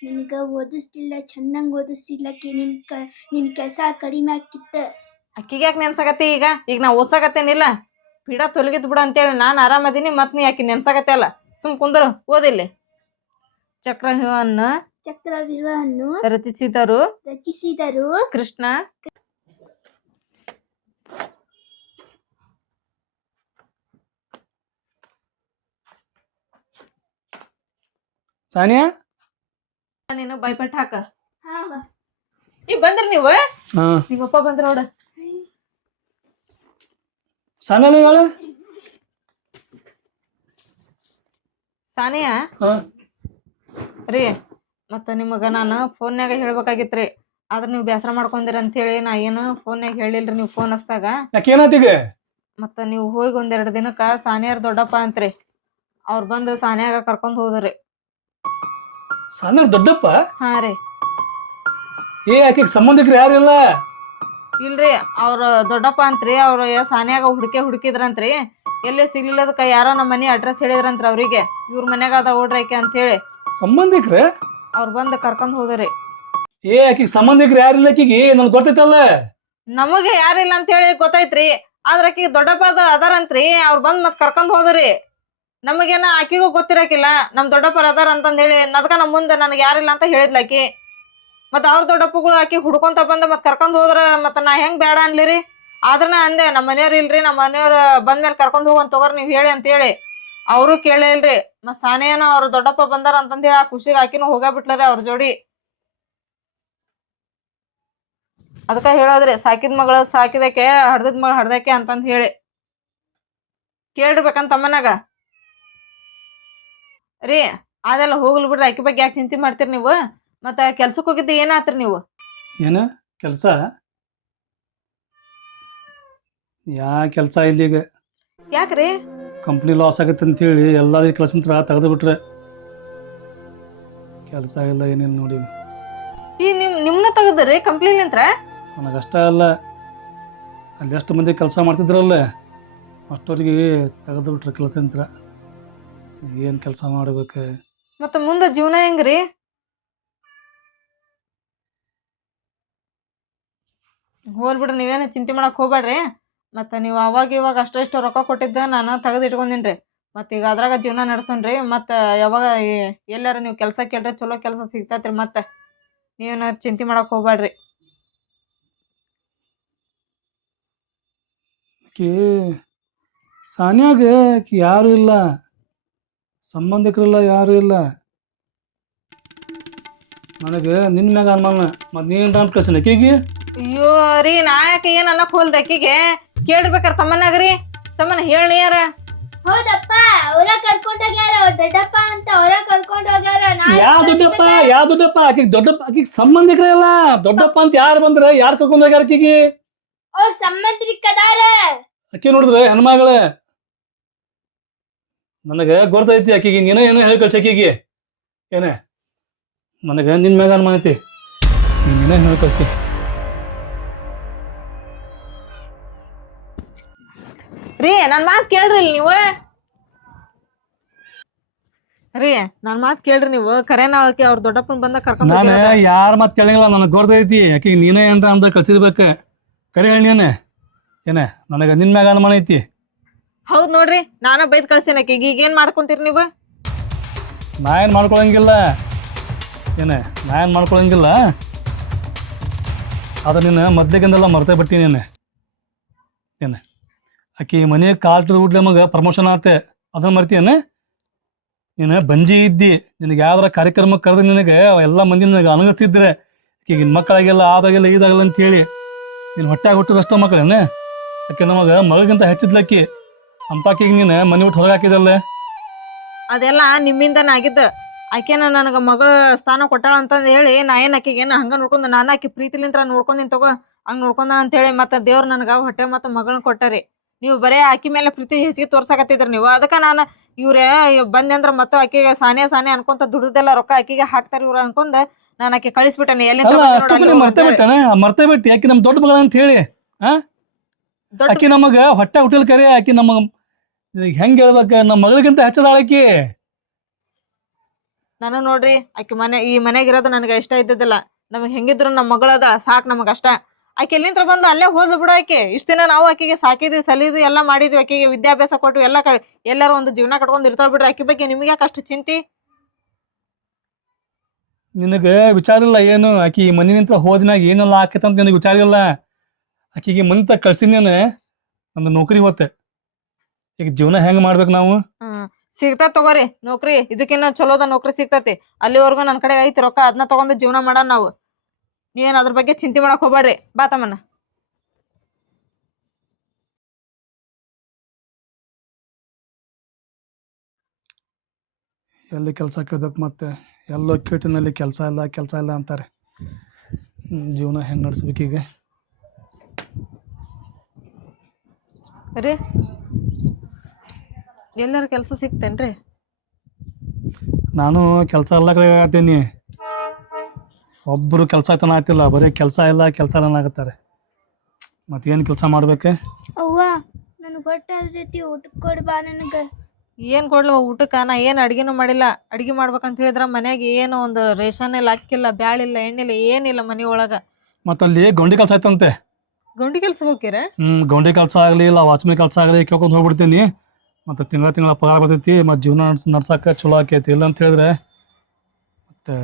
ನಿನಗ ಓದಿಸ್ತಿಲ್ಲ ಚೆನ್ನಾಗಿ ಓದಿಸ್ತಿಲ್ಲಕ್ಕೆ ನಿನ್ ಕ ನಿನ್ ಕೆಲಸ ಕಡಿಮೆ ಆಕಿತ್ತ ಅಕ್ಕಿಗೆ ಯಾಕೆ ನೆನ್ಸಾಕತ್ತಿ ಈಗ? ಈಗ ನಾ ಓದ್ಸಾಕತ್ತೇನಿಲ್ಲ. ಪೀಡ ತೊಲಗಿದ್ ಬಿಡು ಅಂತೇಳಿ ನಾನು ಆರಾಮದೀನಿ ಮತ್ ನೀ ಆಕಿ ನೆನ್ಸಾಕತ್ತೆ ಅಲ್ಲ? ಸುಮ್ ಕುಂದ್ರು ಓದಿಲ್ಲಿ. ಚಕ್ರ ಚಕ್ರವ್ಯೂಹವನ್ನು ರಚಿಸಿದರು. ರಚಿಸಿದರು. ಕೃಷ್ಣ. ಸಾನಿಯಾ? ನೀನು ಬೈಪಟ್ ಹಾಕ. ಹಾ ಈ ಬಂದ್ರಿ ನೀವು? ಹಾ. ನಿಮ್ಮಪ್ಪ ಬಂದ್ರ ನೋಡ. ಸಾನಿಯಾ ಹೇಳ. ಸಾನಿಯಾ? ಹಾ. ರೀ ಮತ್ತ ನಿಮಗ ನಾನು ಫೋನ್ಯಾಗ ಹೇಳ್ಬೇಕಾಗಿತ್ರಿ. ಆದ್ರ ನೀವು ಬೇಸರ ಮಾಡ್ಕೊಂಡಿರ ಅಂತ ಹೇಳಿ ನಾ ಏನು ಫೋನ್ಯಾಗ ಹೇಳಿಲ್ರಿ ನೀವು ಫೋನ್ ಹಚ್ದಾಗ ಯಾಕೆ ಏನಾತೀಗ ಮತ್ತ ನೀವು ಹೋಗಿ ಒಂದೆರಡು ದಿನಕ್ಕ ಸಾನಿಯಾರ್ ದೊಡ್ಡಪ್ಪ ಅಂತ್ರಿ. ಅವ್ರ ಬಂದು ಸಾನ್ಯಾಗ ಕರ್ಕೊಂಡ್ ಹೋದ್ರಿ. ಸಾನಿಯಾ ದೊಡ್ಡಪ್ಪ? ಹಾ ರೀ. ಏ ಆಕಿಗೆ ಸಂಬಂಧಿಕರು ಇಲ್ಲ? ಇಲ್ರಿ ಅವ್ರ ದೊಡ್ಡಪ್ಪ ಅಂತ್ರಿ ಅವ್ರ ಸಾನ್ಯಾಗ ಹುಡುಕೆ ಹುಡುಕಿದ್ರಂತ್ರಿ. ಎಲ್ಲಿ ಸಿಗ್ಲಿಲ್ಲದಕ್ಕ ಯಾರೋ ನಮ್ಮ ಮನೆ ಅಡ್ರೆಸ್ ಹೇಳಿದ್ರಂತ್ರಿ ಅವ್ರಿಗೆ. ಇವ್ರ ಮನ್ಯಾಗ ಅದ ಓಡ್ರೈಕೆ ಆಕೆ ಅಂತ ಹೇಳಿ ಸಂಬಂಧಿಕ್ರ ಅವ್ರ ಬಂದು ಕರ್ಕೊಂಡ್ ಹೋದ್ರಿ. ಏ ಆಕಿಗೆ ಸಂಬಂಧಿಕರು ಯಾರಿಲ್ಲ ಆಕಿಗೆ? ನನ್ಗೆ ಗೊತ್ತೈತಲ್ಲ? ನಮಗೆ ಯಾರಿಲ್ಲ ಅಂತ ಹೇಳಿ ಗೊತ್ತೈತ್ರಿ ಆದ್ರ ಆಕಿ ದೊಡ್ಡಪ್ಪ ಅದ ಅದಾರಂತ್ರಿ ಅವ್ರ ಬಂದ್ ಮತ್ ಕರ್ಕೊಂಡ್ ಹೋದ್ರಿ. ನಮಗೇನ ಆಕಿಗೂ ಗೊತ್ತಿರಕಿಲ್ಲ, ನಮ್ ದೊಡ್ಡಪ್ಪರ ಅದಾರ ಅಂತಂದ್ ಹೇಳಿ ನದಕ ನಮ್ ಮುಂದೆ ನನಗೆ ಯಾರಿಲ್ಲ ಅಂತ ಹೇಳಿದ್ಲ ಆಕಿ. ಮತ್ ಅವ್ರ ದೊಡ್ಡಪ್ಪಗಳು ಆಕಿ ಹುಡ್ಕೊಂತ ಬಂದ ಮತ್ ಕರ್ಕೊಂಡ್ ಹೋದ್ರ ಮತ್ ನಾ ಹೆಂಗ್ ಬೇಡ ಅನ್ಲಿರಿ? ಆದ್ರ ನಾ ಅಂದೆ ನಮ್ಮ ಮನೆಯವ್ರ ಇಲ್ರಿ ನಮ್ಮ ಮನೆಯವ್ರ ಬಂದ್ಮೇಲೆ ಕರ್ಕೊಂಡ್ ಹೋಗಂತ ತಗೋರ್ ನೀವ್ ಹೇಳಿ ಅಂತ ಹೇಳಿ ಅವರು ಕೇಳೇ ಇಲ್ರಿ ಮತ್ ಸಾನೇನ ಅವ್ರ ದೊಡ್ಡಪ್ಪ ಬಂದಾರ ಅಂತಂದ್ ಹೇಳಿ ಆ ಖುಷಿಗೆ ಆಕಿನೂ ಹೋಗಾ ಅವ್ರ ಜೋಡಿ. ಅದಕ್ಕ ಹೇಳೋದ್ರಿ, ಸಾಕಿದ ಮಗಳ ಸಾಕಿದಕ್ಕೆ, ಹಡ್ದದ್ ಮಗಳ ಹಡ್ದಕ್ಕೆ ಅಂತಂದ್ ಹೇಳಿ. ಕೇಳಿರ್ಬೇಕಂತ ತಮ್ಮನಾಗ ರೀ ಅದೆಲ್ಲ ಹೋಗ್ಲಿ ಬಿಡ್ರಿ ಆಕಿ ಬಗ್ಗೆ ಯಾಕೆ ಚಿಂತೆ ಮಾಡ್ತೀರಿ ನೀವು? ಮತ್ತೆ ಕೆಲ್ಸಕ್ಕೆ ಹೋಗಿದ್ದೆ ಏನಾತ್ರಿ ನೀವು? ಏನ ಕೆಲಸ? ಯಾ ಕೆಲಸ ಇಲ್ಲ ಈಗ. ಯಾಕ್ರಿ? ಕಂಪ್ನಿ ಲಾಸ್ ಆಗತ್ತೆ ಅಂತೇಳಿ ಎಲ್ಲ ಕೆಲಸಂತ್ರ ತೆಗೆದು ಬಿಟ್ರೆ. ಕೆಲಸ ಇಲ್ಲ ಏನಿಲ್ಲ ನೋಡಿ. ಈ ನಿಮ್ ನಿಮ್ನ ನಂತರ ಕಂಪ್ನಿಲಿಂತ್ರ ನನಗಷ್ಟ ಅಲ್ಲ. ಅಲ್ಲಿ ಎಷ್ಟು ಮಂದಿ ಕೆಲಸ ಮಾಡ್ತಿದ್ರಲ್ಲ ಅಷ್ಟೊರಿಗೆ ತೆಗೆದು ಬಿಟ್ರೆ ಕೆಲಸಂತ್ರ ಏನು ಕೆಲಸ ಮಾಡ್ಬೇಕು? ಮತ್ತೆ ಮುಂದೆ ಜೀವನ ಹೆಂಗ್ರಿ? ಹೋಲ್ಬಿಡ್ರಿ ನೀವೇನು ಚಿಂತೆ ಮಾಡಕ್ ಹೋಗ್ಬೇಡ್ರಿ ಮತ್ತೆ ನೀವು ಅವಾಗ ಇವಾಗ ಅಷ್ಟ ಇಷ್ಟ ರೊಕ್ಕ ಕೊಟ್ಟಿದ್ದ ನಾನು ತೆಗೆದು ಇಟ್ಕೊಂಡಿನ್ರಿ. ಮತ್ತೆ ಈಗ ಅದ್ರಾಗ ಜೀವನ ನಡೆಸೋಣ್ರಿ. ಮತ್ತೆ ಯಾವಾಗ ಎಲ್ಲಾರ ನೀವು ಕೆಲಸ ಕೇಳ್ರಿ ಚಲೋ ಕೆಲಸ ಸಿಗ್ತೈತ್ರಿ ಮತ್ತೆ. ನೀವೇನ ಚಿಂತೆ ಮಾಡಕ್ ಹೋಗ್ಬೇಡ್ರಿ ಸಾನಿಯಾಗ ಯಾರು ಇಲ್ಲ. ಸಂಬಂಧಿಕರಿಲ್ಲ ಯಾರು ಇಲ್ಲ. ನನಗೆ ನಿನ್ನ ಮ್ಯಾಗ ಅನುಮಾನ ಮತ್ತು ನೀನು ಅಂತ ಕಳ್ಸಿನ ಆಕಿಗೆ ಅಯ್ಯೋ ರೀ ನಾ ಯಾಕೆ ಏನ್ ಅನ್ನಕ್ ಹೋಲ್ದ ಅಕ್ಕಿಗೆ ಕೇಳಿರ್ಬೇಕಾರ ತಮ್ಮನಾಗ್ರಿ ತಮ್ಮನ ಹೇಳಿ ಯಾರ? ಹೌದಪ್ಪ ಅವರ ಕರ್ಕೊಂಡ್ ಹೋಗ್ಯಾರ ಅವ್ರ ದೊಡ್ಡಪ್ಪ ಅಂತ ಅವರ ಕರ್ಕೊಂಡು ಹೋಗ್ಯಾರ ನಾನ್ ಯಾವ ದೊಡ್ಡಪ್ಪ ಯಾವ ದೊಡ್ಡಪ್ಪ ಆಕಿಗೆ ದೊಡ್ಡಪ್ಪ ಆಕಿಗೆ ಸಂಬಂಧಿಕರಲ್ಲ ದೊಡ್ಡಪ್ಪ ಅಂತ ಯಾರು ಬಂದ್ರೆ ಯಾರು ಕರ್ಕೊಂಡು ಹೋಗ್ಯಾರ ಆಕಿಗೆ ಅವ್ರ ಸಂಬಂಧಿಕದಾರ. ಆಕಿ ನೋಡಿದ್ರೆ ಹೆಣ್ಮಗಳ. ನನಗೆ ಗೊತ್ತೈತಿ ಆಕಿಗೆ. ನೀನೇ ಏನೋ ಹೇಳಿ ಕಳ್ಸಿ ಆಕಿಗೆ. ಏನೇ? ನನಗೆ ನಿನ್ನ ಮ್ಯಾಗ ಅನುಮಾನ ಐತಿ. ನೀನೇ ಹೇಳಿ ಕಳ್ಸಿ ರೀ ನನ್ ಮಾತ್ ಕೇಳ್ರಿ ಇಲ್ಲಿ ನೀವು. ರೀ ನನ್ ಮಾತ್ ಕೇಳ್ರಿ ನೀವು. ಕರೆ ನಾವ್ ಆಕಿ ಅವ್ರ ದೊಡ್ಡಪ್ಪನ ಬಂದ ಕರ್ಕೊಂಡ್ ನಾನು ಹೋಗ್ಯಾರ. ಯಾರ ಮಾತ್ ಕೇಳಂಗಿಲ್ಲ. ನನಗೆ ಗೊತ್ತೈತಿ ಆಕಿಗೆ ನೀನೇ ಏನ್ರ ಅಂತ ಕಳ್ಸಿರ್ಬೇಕು ಕರೆ ಹೇಳಿ ಏನೇ? ಏನೇ? ನನಗೆ ನಿನ್ನ ಮ್ಯಾಗ ಅನುಮಾನ ಐತಿ. ಹೌದ್ ನೋಡ್ರಿ, ನಾನ ಬೈದ್ ಕಳ್ಸಿನ ಈಗ ಏನ್ ಮಾಡ್ಕೊಂತೀರಿ ನೀವು? ನಾ ಏನು ಮಾಡ್ಕೊಳಂಗಿಲ್ಲ. ಏನೇ, ನಾ ಏನು ಮಾಡ್ಕೊಳಂಗಿಲ್ಲ. ಅದು ನಿನ್ನ ಮೊದ್ಲಿಗಿಂದೆಲ್ಲ ಮರ್ತೇ ಬಿಟ್ಟಿ ನೀನು ಅಕ್ಕಿ ಆಕಿ ಮನೆ ಕಾಲ್ಟದ ಊಟ್ಲೆ ಮಗ ಪ್ರಮೋಷನ್ ಆತೆ. ಅದನ್ನ ಮರ್ತೀಯನೆ ನೀನು ಬಂಜಿ ಇದ್ದಿ. ನಿನಗೆ ಯಾವ್ದಾರ ಕಾರ್ಯಕ್ರಮ ಕರೆದು ನಿನಗೆ ಎಲ್ಲ ಮಂದಿ ನಿನಗೆ ಅನುಗಿಸ್ತಿದ್ರೆ ಈಗಿನ ಮಕ್ಕಳಾಗೆಲ್ಲ, ಆದಾಗೆಲ್ಲ ಇದಾಗಲ್ಲ ಅಂತ ಹೇಳಿ ನೀನು ಹೊಟ್ಟೆ ಹುಟ್ಟಿದಷ್ಟ ಮಕ್ಕಳೇನೆ ಆಕೆ ನಮಗ ಮಗಳಿಗಿಂತ ಹೆಚ್ಚಿದ್ಲಕ್ಕಿ ಅಂತಾಕಿಗೆ ನೀನು ಮನೆ ಬಿಟ್ಟು ಹೊರಗೆ ಹಾಕಿದಲ್ಲೇ ಅದೆಲ್ಲ ನಿಮ್ಮಿಂದನ ಆಗಿದ್ದ. ಆಕೆನ ನನಗ ಮಗಳ ಸ್ಥಾನ ಕೊಟ್ಟಾಳ ಅಂತಂದ್ ಹೇಳಿ ನಾ ಏನ್ ಆಕಿಗೆ ಏನ ಹಂಗ ನೋಡ್ಕೊಂಡ್ ನಾನು ಆಕಿ ಪ್ರೀತಿಲಿಂತ್ರ ನೋಡ್ಕೊಂಡಿನ್ ತಗೋ ಹಂಗ ನೋಡ್ಕೊಂಡ ಅಂತ ಹೇಳಿ ಮತ್ತ ದೇವ್ರ ನನಗ ಹೊಟ್ಟೆ ಮತ್ತ ಮಗಳನ್ನ ಕೊಟ್ಟಾರಿ. ನೀವು ಬರೇ ಆಕಿ ಮೇಲೆ ಪ್ರೀತಿ ಹೆಚ್ಚಿಗೆ ತೋರ್ಸಾಕತ್ತಿದ್ರಿ ನೀವು. ಅದಕ್ಕ ನಾನು ಇವ್ರೇ ಬಂದೆ ಅಂದ್ರ ಮತ್ತೆ ಆಕಿಗೆ ಸಾನೆ ಸಾನೆ ಅನ್ಕೊಂತ ದುಡ್ದೆಲ್ಲ ರೊಕ್ಕ ಆಕಿಗೆ ಹಾಕ್ತಾರ ಇವ್ರ ಅನ್ಕೊಂಡ ನಾನು ಆಕೆ ಕಳಿಸ್ಬಿಟ್ಟೆ. ಎಲ್ಲಿ ಮರ್ತೇ. ಬಿಟ್ಟಾನೆ ಮರ್ತೇ ಬಿಟ್ಟು. ಆಕಿ ನಮ್ ದೊಡ್ಡ ಮಗಳ ಅಂತ ಹೇಳಿ. ಆಕಿ ನಮಗ ಹೊಟ್ಟೆ ಹುಟ್ಟಲ್ ಕರೆ ಆಕಿ ನಮಗ ಈಗ ಹೆಂಗ್ ಹೇಳ್ಬೇಕ? ನಮ್ಮ ಮಗಳಿಗಿಂತ ಹೆಚ್ಚದ ಆಕಿ ನಾನು ನೋಡ್ರಿ ಆಕಿ ಮನೆ ಈ ಮನೆಗೆ ಇರೋದು ನನಗೆ ಇಷ್ಟ ಇದ್ದಿದ್ದಿಲ್ಲ. ನಮ್ಗೆ ಹೆಂಗಿದ್ರು ನಮ್ಮ ಮಗಳದ ಸಾಕ್ ನಮಗೆ ಅಷ್ಟ. ಆಕೆ ಎಲ್ಲಿಂತ್ರ ಬಂದು ಅಲ್ಲೇ ಹೋದ್ಲು ಬಿಡು ಆಕೆ. ಇಷ್ಟು ದಿನ ನಾವು ಆಕೆಗೆ ಸಾಕಿದ್ವಿ ಸಲಿದ್ವಿ ಎಲ್ಲ ಮಾಡಿದ್ವಿ. ಆಕೆಗೆ ವಿದ್ಯಾಭ್ಯಾಸ ಕೊಟ್ಟು ಎಲ್ಲ ಕ ಎಲ್ಲಾರ ಒಂದು ಜೀವನ ಕಟ್ಕೊಂಡು ಇರ್ತಾವ್ ಬಿಡ್ರಿ. ಆಕೆ ಬಗ್ಗೆ ನಿಮಗೆ ಯಾಕೆ ಅಷ್ಟು ಚಿಂತಿ? ನಿನಗೆ ವಿಚಾರ ಇಲ್ಲ ಏನು? ಆಕಿ ಮನೆ ನಿಂತ ಹೋದ್ಮ್ಯಾಗ ಏನೆಲ್ಲ ಅಂತ ನಿನಗೆ ವಿಚಾರ ಇಲ್ಲ. ಆಕಿಗೆ ಮನೆ ತಗ ಕಳ್ಸಿನೇನೆ ನಂದು ನೌಕರಿ ಹೋತೆ ಈಗ ಜೀವನ ಹೆಂಗ್ ಮಾಡ್ಬೇಕು ನಾವು? ಸಿಗ್ತಾ ತಗೋರಿ ನೌಕರಿ. ಇದಕ್ಕಿನ್ನ ಚಲೋದ ನೌಕರಿ ಸಿಗ್ತತಿ. ಅಲ್ಲಿವರೆಗೂ ನನ್ನ ಕಡೆ ಐತಿ ರೊಕ್ಕ ಅದನ್ನ ತಗೊಂಡು ಜೀವನ ಮಾಡೋಣ ನಾವು. ನೀವೇನ್ ಅದ್ರ ಬಗ್ಗೆ ಚಿಂತೆ ಮಾಡಕ್ ಹೋಗ್ಬೇಡ್ರಿ. ಬಾ ತಮ್ಮನ ಎಲ್ಲಿ ಕೆಲಸ ಕೇಳ್ಬೇಕು ಮತ್ತೆ? ಎಲ್ಲೋ ಕೇಟಿನಲ್ಲಿ ಕೆಲಸ ಇಲ್ಲ ಕೆಲಸ ಇಲ್ಲ ಅಂತಾರೆ. ಹ್ಮ್, ಜೀವನ ಹೆಂಗ್ ನಡೆಸ್ಬೇಕೀಗ ರೀ ಎಲ್ಲರ ಕೆಲಸ ಸಿಗ್ತೇನ್ರಿ? ನಾನು ಕೆಲಸ ಎಲ್ಲ ಕಡೆ ಆಗತ್ತೀನಿ. ಒಬ್ಬರು ಕೆಲಸ ತನ ಆಗ್ತಿಲ್ಲ ಬರೀ ಕೆಲಸ ಇಲ್ಲ ಕೆಲಸ ಇಲ್ಲ ಆಗತ್ತಾರೆ ಮತ್ತೇನು ಕೆಲಸ ಮಾಡ್ಬೇಕು? ಅವ್ವ ನನಗೆ ಹೊಟ್ಟೆ ಜೊತೆ ಊಟಕ್ಕೆ ಕೊಡ್ ಬಾ ನನಗೆ. ಏನು ಕೊಡ್ಲವ ಊಟಕ್ಕೆ ನಾ ಏನು ಅಡ್ಗಿನೂ ಮಾಡಿಲ್ಲ. ಅಡ್ಗೆ ಮಾಡ್ಬೇಕಂತ ಹೇಳಿದ್ರ ಮನೆಗೆ ಏನು ಒಂದು ರೇಷನ್ ಇಲ್ಲ ಅಕ್ಕಿಲ್ಲ ಬ್ಯಾಳಿಲ್ಲ ಎಣ್ಣಿಲ್ಲ ಏನಿಲ್ಲ ಮನಿ ಒಳಗ. ಮತ್ತಲ್ಲಿ ಗೊಂಡಿ ಕೆಲಸ ಆಯ್ತಂತೆ. ಗೊಂಡಿ ಕೆಲ್ಸಕ್ಕೆ ಹೋಗ್ತೀರ? ಹ್ಮ್ ಗೌಂಡಿ ಕೆಲಸ ಆಗಲಿ ಇಲ್ಲ ವಾಚ್ಮೆ ಕೆಲಸ ಆಗಲಿ ಕೇಳ್ಕೊಂಡು ಹೋಗ್ಬಿಡ್ತೀನಿ. ಮತ್ತು ತಿಂಗಳ ತಿಂಗಳ ಪಗಾರ ಬರ್ತೈತಿ ಮತ್ತು ಜೀವನ ನಡ್ಸ್ ನಡ್ಸಕ್ಕೆ ಚಲೋ ಆಕೈತಿ. ಇಲ್ಲ ಅಂತ ಹೇಳಿದ್ರೆ ಮತ್ತೆ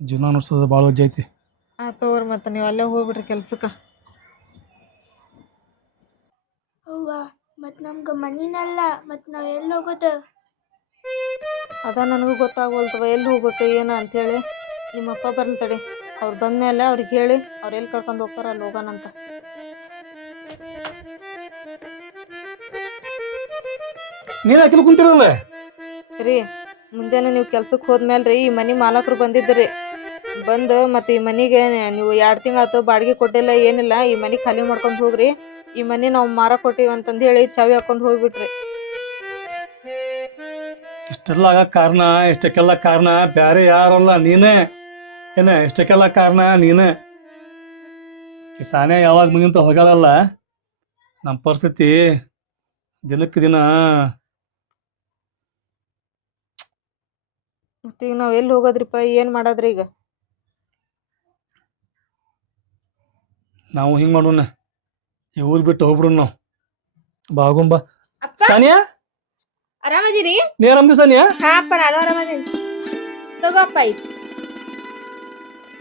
ಜೀವನ ನಡ್ಸೋದು ಭಾಳ ವಜ್ಜೆ ಐತಿ. ಆ ತಗೋರಿ ಮತ್ತೆ ನೀವು ಅಲ್ಲೇ ಹೋಗ್ಬಿಟ್ರಿ ಕೆಲ್ಸಕ್ಕೆ. ಅವ್ವ ಮತ್ತು ನಮ್ಗೆ ಮನಿನಲ್ಲ ಮತ್ತು ನಾವು ಎಲ್ಲಿ ಹೋಗೋದು? ಅದ ನನಗೂ ಗೊತ್ತಾಗೋಲ್ತವ ಎಲ್ಲಿ ಹೋಗ್ಬೇಕು ಏನು ಅಂತೇಳಿ ನಿಮ್ಮಪ್ಪ ಬರ್ಲಿ ತಡಿ ಅವ್ರು ಬಂದ್ಮೇಲೆ ಅವ್ರಿಗೆ ಹೇಳಿ ಅವ್ರು ಎಲ್ಲಿ ಕರ್ಕೊಂಡು ಹೋಗ್ತಾರ ಅಲ್ಲಿ ಹೋಗೋಣಂತ. ನೀನು ಹಾಕಿಲ್ ಕುಂತಿರಲ್ಲ? ರೀ ಮುಂಜಾನೆ ನೀವು ಕೆಲ್ಸಕ್ಕೆ ಹೋದ್ಮೇಲೆ ರೀ ಈ ಮನೆ ಮಾಲಕರು ಬಂದಿದ್ರಿ. ಬಂದು ಮತ್ತೆ ಈ ಮನೆಗೆ ನೀವು ಎರಡ್ ತಿಂಗಳಾತು ಬಾಡಿಗೆ ಕೊಟ್ಟಿಲ್ಲ ಏನಿಲ್ಲ ಈ ಮನಿ ಖಾಲಿ ಮಾಡ್ಕೊಂಡು ಹೋಗ್ರಿ. ಈ ಮನೆ ನಾವು ಮಾರ ಕೊಟ್ಟಿವಿ ಅಂತಂದು ಹೇಳಿ ಚಾವಿ ಹಾಕೊಂಡು ಹೋಗ್ಬಿಟ್ರಿ. ಇಷ್ಟೆಲ್ಲ ಆಗ ಕಾರಣ ಇಷ್ಟಕ್ಕೆಲ್ಲ ಕಾರಣ ಬ್ಯಾರೆ ಯಾರಲ್ಲ ನೀನೇ. ಏನ ಇಷ್ಟಕ್ಕೆಲ್ಲ ಕಾರಣ ನೀನೇ. ಈ ಸಾನೆ ಯಾವಾಗ ಮುಗಿಂತ ಹೋಗಲ್ಲ ನಮ್ಮ ಪರಿಸ್ಥಿತಿ ದಿನಕ್ಕೆ ದಿನ ಮತ್ತೆ ಈಗ ನಾವು ಎಲ್ಲಿ ಹೋಗೋದ್ರಿಪ್ಪ ಏನ್ ಮಾಡೋದ್ರಿ ಈಗ? ನಾವು ಹಿಂಗೆ ಮಾಡೋಣ. ಈ ಊರ್ ಬಿಟ್ಟು ಹೋಗ್ಬಿಡೋಣ ನಾವು. ಬಾಗುಂಬ ಅಪ್ಪ! ಸಾನಿಯಾ? ಆರಾಮದಿರಿ? ನೀ ಆರಾಮದಿ ಸಾನಿಯಾ? ಹಾ ಅಪ್ಪ ನಾನು ಆರಾಮದೀನಿ. ತಗೋಪ್ಪ ಇದು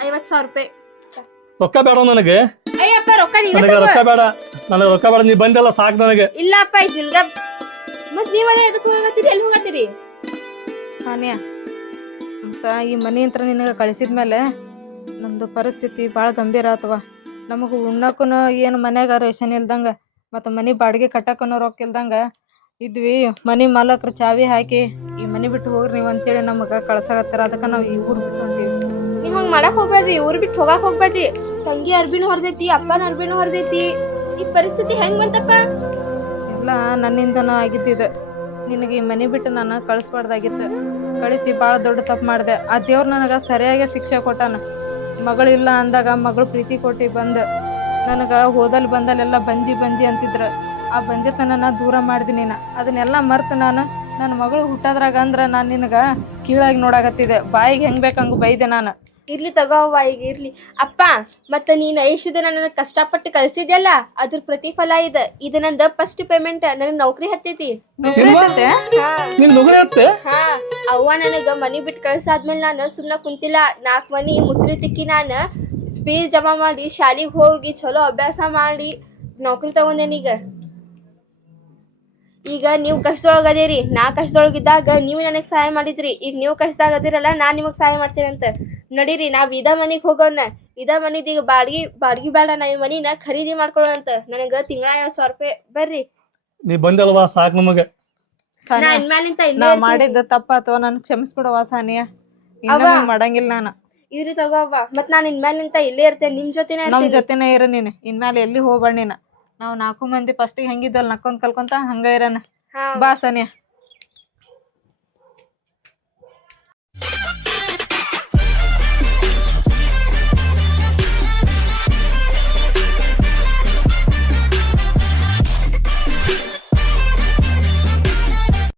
ಐವತ್ತು ಸಾವಿರ ರೂಪಾಯಿ. ರೊಕ್ಕ ಬೇಡ ನನಗೆ. ಅಯ್ಯಪ್ಪ ರೊಕ್ಕ ನೀವೇ ನನಗೆ ತಗೋ. ರೊಕ್ಕ ಬೇಡ. ನನಗೆ ರೊಕ್ಕ ಬೇಡ. ನೀ ಬಂದೆಲ್ಲ ಸಾಕು ನನಗೆ. ಇಲ್ಲಪ್ಪ ಇದು ನಿನ್ಗ ಮತ್ತೆ ನೀವಲ್ಲ ಎದಕ್ಕೆ ಹೋಗತ್ತೀರಿ? ಎಲ್ಲಿ ಹೋಗತ್ತೀರಿ? ಸಾನಿಯಾ ಅಂತ ಈ ಮನೆ ಅಂತ ನಿನಗೆ ಕಳಿಸಿದ್ಮೇಲೆ ನಮ್ಮದು ಪರಿಸ್ಥಿತಿ ಭಾಳ ಗಂಭೀರ ಆತವ. ನಮಗೆ ಉಣ್ಣಕ್ಕೂ ಏನು ಮನ್ಯಾಗ ರೇಷನ್ ಇಲ್ದಂಗೆ ಮತ್ತು ಮನೆ ಬಾಡಿಗೆ ಕಟ್ಟಕ್ಕೂ ರೊಕ್ಕ ಇಲ್ದಂಗೆ ಇದ್ವಿ. ಮನೆ ಮಾಲಕರು ಚಾವಿ ಹಾಕಿ ಈ ಮನೆ ಬಿಟ್ಟು ಹೋಗ್ರಿ ನೀವು ಅಂತೇಳಿ ನಮಗೆ ಕಳ್ಸಾಕತ್ತಾರ. ಅದಕ್ಕೆ ನಾವು ಈ ಊರು ಬಿಟ್ಟು ಹೊಂಟೀವಿ. ನೀವು ಹಂಗೆ ಮಾಡಕ್ ಹೋಗ್ಬೇಡ್ರಿ ಊರು ಬಿಟ್ಟು ಹೋಗಕ್ಕೆ ಹೋಗ್ಬೇಡ್ರಿ ತಂಗಿ ಅರ್ಬಿನ ಹೊರದೈತಿ ಅಪ್ಪನ ಅರ್ಬಿನೂ ಹೊರದೈತಿ. ಈ ಪರಿಸ್ಥಿತಿ ಹೆಂಗೆ ಬಂತಪ್ಪ? ಎಲ್ಲ ನನ್ನಿಂದನೂ ಆಗಿದ್ದಿದೆ. ನಿನಗೆ ಈ ಮನೆ ಬಿಟ್ಟು ನಾನು ಕಳಿಸ್ಬಾರ್ದಾಗಿತ್ತು. ಕಳಿಸಿ, ಭಾಳ ದೊಡ್ಡ ತಪ್ಪು ಮಾಡಿದೆ. ಆ ದೇವ್ರು ನನಗೆ ಸರಿಯಾಗಿ ಶಿಕ್ಷೆ ಕೊಟ್ಟಾನ. ಮಗಳಿಲ್ಲ ಅಂದಾಗ ಮಗಳು ಪ್ರೀತಿ ಕೊಟ್ಟು ಬಂದು. ನನಗೆ ಹೋದಲ್ ಬಂದಲ್ಲೆಲ್ಲ ಬಂಜಿ ಬಂಜಿ ಅಂತಿದ್ರು. ಆ ಬಂಜೆತನನ ದೂರ ಮಾಡಿದೆ ನೀನು. ಅದನ್ನೆಲ್ಲ ಮರ್ತು ನಾನು ನನ್ನ ಮಗಳು ಹುಟ್ಟೋದ್ರಾಗ ಅಂದ್ರೆ ನಾನು ನಿನಗೆ ಕೀಳಾಗಿ ನೋಡಾಕತ್ತಿದ್ದೆ. ಬಾಯಿಗೆ ಹೆಂಗೆ ಬೇಕಂಗೆ ಬೈದೆ ನಾನು. ಇರ್ಲಿ ತಗೋ ಅವ್ವ ಈಗ ಇರ್ಲಿ. ಅಪ್ಪ ಮತ್ತ ನೀನ್ ಐಷ್ಟು ದಿನ ನನಗೆ ಕಷ್ಟಪಟ್ಟು ಕಲ್ಸಿದ್ಯಲ್ಲ ಅದ್ರ ಪ್ರತಿಫಲ ಇದ ಇದು ನಂದ ಫಸ್ಟ್ ಪೇಮೆಂಟ್ ನನಗ್ ನೌಕರಿ ಹತ್ತೈತಿ. ನಿನ್ ನುಗ್ರೆ ಇರುತ್ತೆ ಹಾ. ಅವ್ವ ನನಗ ಮನಿ ಬಿಟ್ಟು ಕಳ್ಸಾದ್ಮೇಲೆ ನಾನು ಸುಮ್ಮನೆ ಕುಂತಿಲ್ಲ. ನಾಲ್ಕು ಮನಿ ಮುಸ್ರಿ ತಿಕ್ಕಿ ನಾನು ಫೀಸ್ ಜಮಾ ಮಾಡಿ ಶಾಲಿಗೆ ಹೋಗಿ ಚಲೋ ಅಭ್ಯಾಸ ಮಾಡಿ ನೌಕರಿ ತಗೊಂಡೇನೀಗ ಈಗ ನೀವು ಕಷ್ಟದೊಳಗ ಅದೇರಿ ನಾ ಕಷ್ಟದೊಳಗಿದ್ದಾಗ ನೀವು ನನಗೆ ಸಹಾಯ ಮಾಡಿದ್ರಿ. ಈಗ ನೀವು ಕಷ್ಟದಾಗ ಅದಿರಲ್ಲ ನಾ ನಿಮಗೆ ಸಹಾಯ ಮಾಡ್ತೀನಿ ಅಂತ ನಡೀರಿ ನಾವು ಇದ ಮನೆಗೆ ಹೋಗೋಣ. ಇದ ಮನೆದು ಈಗ ಬಾಡ್ಗಿ ಬಾಡ್ಗಿ ಬೇಡ ನಾ ಈ ಮನಿನ ಖರೀದಿ ಮಾಡ್ಕೊಳ್ಳೋಣ ಅಂತ. ನನಗೆ ತಿಂಗಳ ಐವತ್ತು ಸಾವಿರ ರೂಪಾಯಿ ಬರ್ರಿ. ನೀ ಬಂದಲ್ವಾ ಸಾಕು ನಮಗೆ. ನಾ ತಪ್ಪ ಇನ್ಮ್ಯಾಲಿಂತ ನಾ ಇಲ್ಲೇ ಇರ್ತೀನಿ. ಮಾಡಿದ್ದ ತಪ್ಪಾತವ ನನ್ ಕ್ಷಮಿಸ್ಬಿಡವ ಸಾನಿಯಾ. ಇನ್ನೊಮ್ಮೆ ಮಾಡಂಗಿಲ್ಲ ನಾನು. ಇದ್ರಿ ತಗೋವ್ವ ಮತ್ ನಾನು ಇನ್ಮ್ಯಾಲಿಂತ ಇಲ್ಲೇ ಇರ್ತೇನೆ ನಿಮ್ ಜೊತೆನೇ ನಮ್ ಇರ್ತೀನಿ. ಜೊತೆನೇ ಇರ ನೀನು. ಇನ್ಮೇಲೆ ಎಲ್ಲಿ ಹೋಗ್ಬೇಡ ನೀನು. ನಾವು ನಾಲ್ಕು ಮಂದಿ ಫಸ್ಟಿಗೆ ಹೆಂಗಿದ್ವಲ್ಲ ನಕ್ಕೊಂತ ಕಲ್ಕೊಂತ ಹಂಗ ಇರನ ಬಾ ಸಾನಿಯಾ.